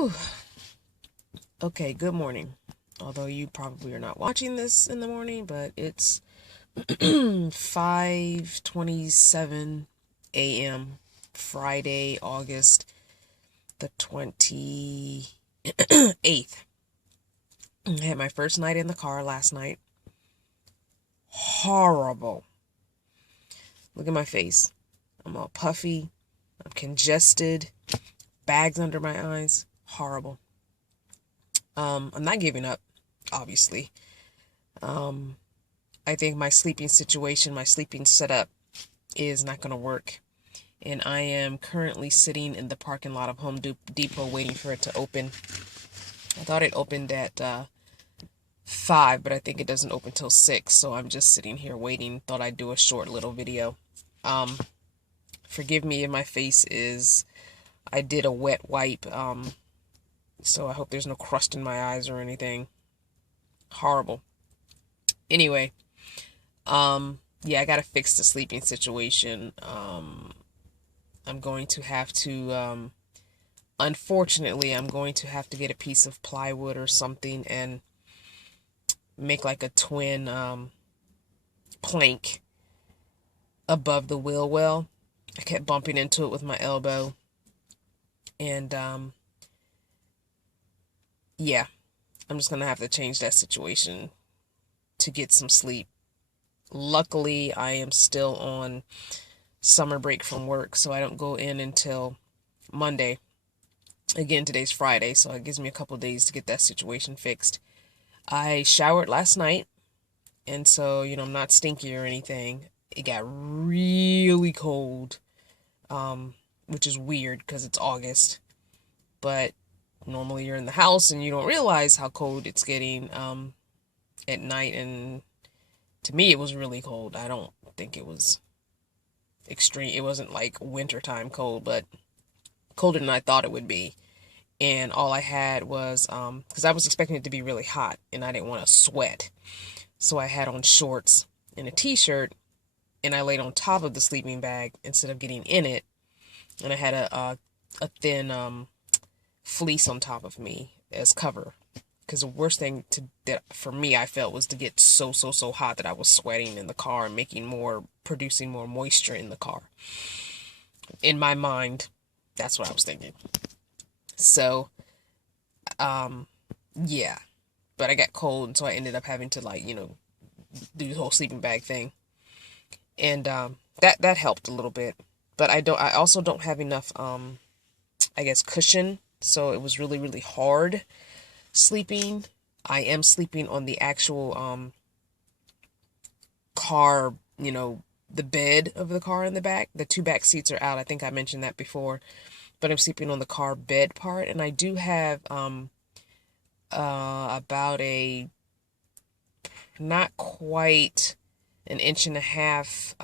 Whew. Okay, good morning. Although you probably are not watching this in the morning, but it's 5:27 a.m. Friday, August the 28th. I had my first night in the car last night. Horrible. Look at my face. I'm all puffy. I'm congested. Bags under my eyes. Horrible. I'm not giving up, obviously. I think my sleeping situation, my sleeping setup is not going to work. And I am currently sitting in the parking lot of Home Depot waiting for it to open. I thought it opened at 5, but I think it doesn't open till 6. So I'm just sitting here waiting. Thought I'd do a short little video. Forgive me if my face is, I did a wet wipe. So I hope there's no crust in my eyes or anything. Horrible. Anyway, yeah, I gotta fix the sleeping situation. I'm going to have to, unfortunately, I'm going to have to get a piece of plywood or something and make like a twin, plank above the wheel well. I kept bumping into it with my elbow. And, yeah, I'm just gonna have to change that situation to get some sleep. Luckily, I am still on summer break from work, so I don't go in until Monday. Again, today's Friday, so it gives me a couple of days to get that situation fixed. I showered last night, and so, I'm not stinky or anything. It got really cold, which is weird because it's August, but normally you're in the house and you don't realize how cold it's getting at night, and to me it was really cold. I don't think it was extreme. It wasn't like wintertime cold, but colder than I thought it would be. And all I had was, because I was expecting it to be really hot and I didn't want to sweat. So I had on shorts and a t-shirt, and I laid on top of the sleeping bag instead of getting in it. And I had a thin fleece on top of me as cover. Because the worst thing that for me I felt was to get so hot that I was sweating in the car and producing more moisture in the car. In my mind, that's what I was thinking. So, yeah. But I got cold, and so I ended up having to do the whole sleeping bag thing. And that helped a little bit. But I also don't have enough I guess cushion, so it was really hard sleeping. I am sleeping on the actual car, the bed of the car in the back. The 2 back seats are out. I think I mentioned that before. But I'm sleeping on the car bed part, and I do have about a not quite an inch and a half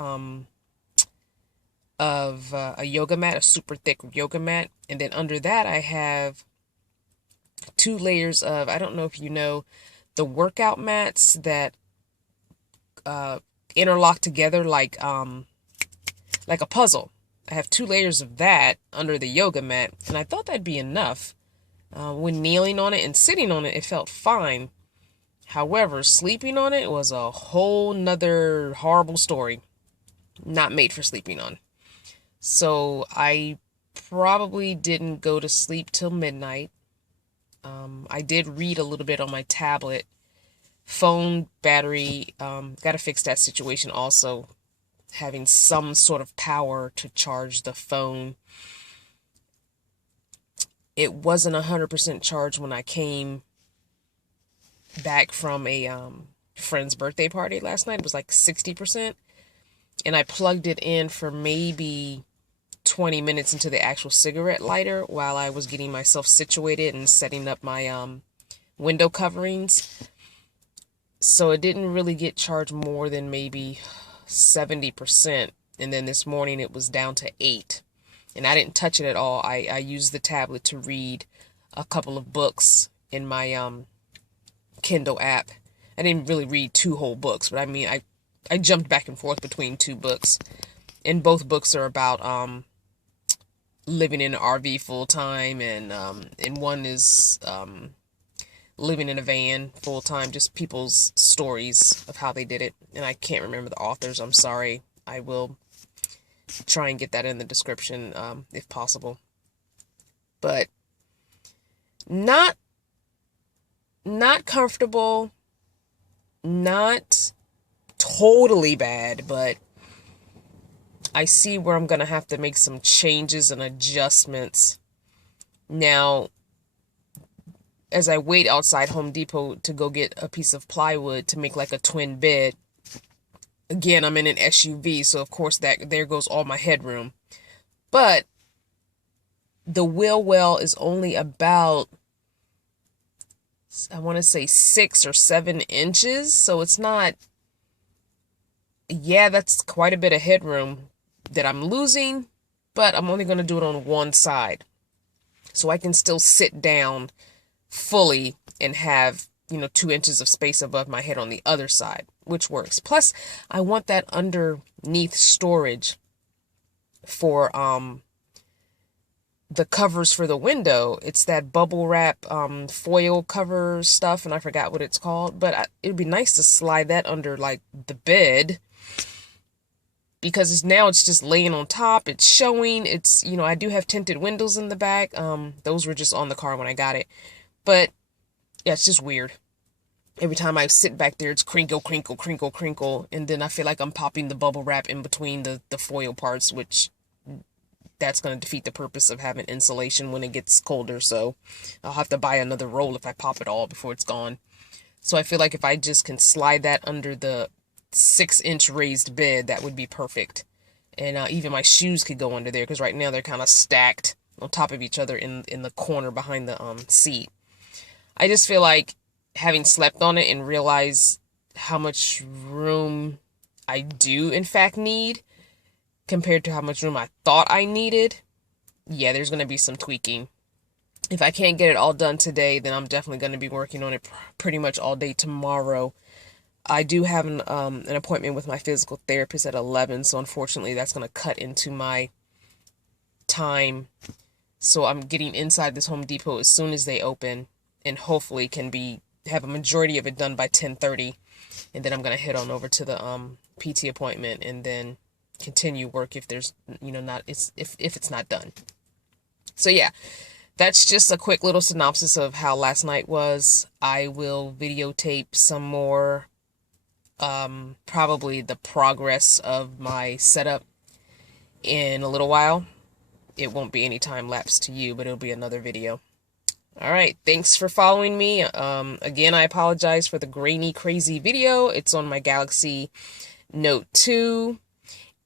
of a yoga mat, a super thick yoga mat, and then under that I have 2 layers of, I don't know if you know, the workout mats that interlock together like a puzzle. I have 2 layers of that under the yoga mat, and I thought that'd be enough. When kneeling on it and sitting on it, it felt fine. However, sleeping on it was a whole nother horrible story. Not made for sleeping on. So I probably didn't go to sleep till midnight. I did read a little bit on my tablet. Phone battery, got to fix that situation also. Having some sort of power to charge the phone. It wasn't 100% charged when I came back from a friend's birthday party last night. It was like 60%. And I plugged it in for maybe 20 minutes into the actual cigarette lighter while I was getting myself situated and setting up my window coverings. So it didn't really get charged more than maybe 70%. And then this morning it was down to 8. And I didn't touch it at all. I used the tablet to read a couple of books in my Kindle app. I didn't really read 2 whole books, but I jumped back and forth between 2 books. And both books are about living in an RV full time, and one is living in a van full time. Just people's stories of how they did it, and I can't remember the authors. I'm sorry. I will try and get that in the description if possible. But not comfortable, not totally bad, but I see where I'm going to have to make some changes and adjustments. Now, as I wait outside Home Depot to go get a piece of plywood to make like a twin bed, again, I'm in an SUV, so of course there goes all my headroom. But the wheel well is only about, I want to say 6 or 7 inches, so it's not, yeah, that's quite a bit of headroom that I'm losing, but I'm only going to do it on one side. So I can still sit down fully and have, 2 inches of space above my head on the other side, which works. Plus, I want that underneath storage for the covers for the window. It's that bubble wrap foil cover stuff, and I forgot what it's called, but it would be nice to slide that under like the bed, because it's just laying on top. It's showing. It's, I do have tinted windows in the back. Those were just on the car when I got it. But yeah, it's just weird. Every time I sit back there, it's crinkle, crinkle, crinkle, crinkle. And then I feel like I'm popping the bubble wrap in between the foil parts, which that's going to defeat the purpose of having insulation when it gets colder. So I'll have to buy another roll if I pop it all before it's gone. So I feel like if I just can slide that under the 6-inch raised bed, that would be perfect. And even my shoes could go under there, because right now they're kind of stacked on top of each other in the corner behind the seat. I just feel like, having slept on it and realized how much room I do in fact need compared to how much room I thought I needed, yeah, there's going to be some tweaking. If I can't get it all done today, then I'm definitely going to be working on it pretty much all day tomorrow. I do have an appointment with my physical therapist at 11, so unfortunately that's going to cut into my time. So I'm getting inside this Home Depot as soon as they open, and hopefully can have a majority of it done by 10:30, and then I'm going to head on over to the PT appointment and then continue work if there's, if it's not done. So yeah, that's just a quick little synopsis of how last night was. I will videotape some more, probably the progress of my setup in a little while. It won't be any time lapse to you, but it'll be another video. All right, thanks for following me. Again, I apologize for the grainy, crazy video. It's on my Galaxy Note 2,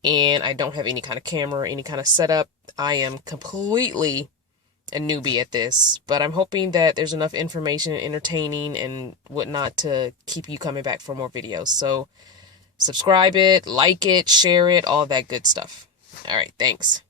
and I don't have any kind of camera or any kind of setup. I am completely a newbie at this, but I'm hoping that there's enough information, entertaining, and whatnot to keep you coming back for more videos. So subscribe it, like it, share it, all that good stuff. All right, thanks.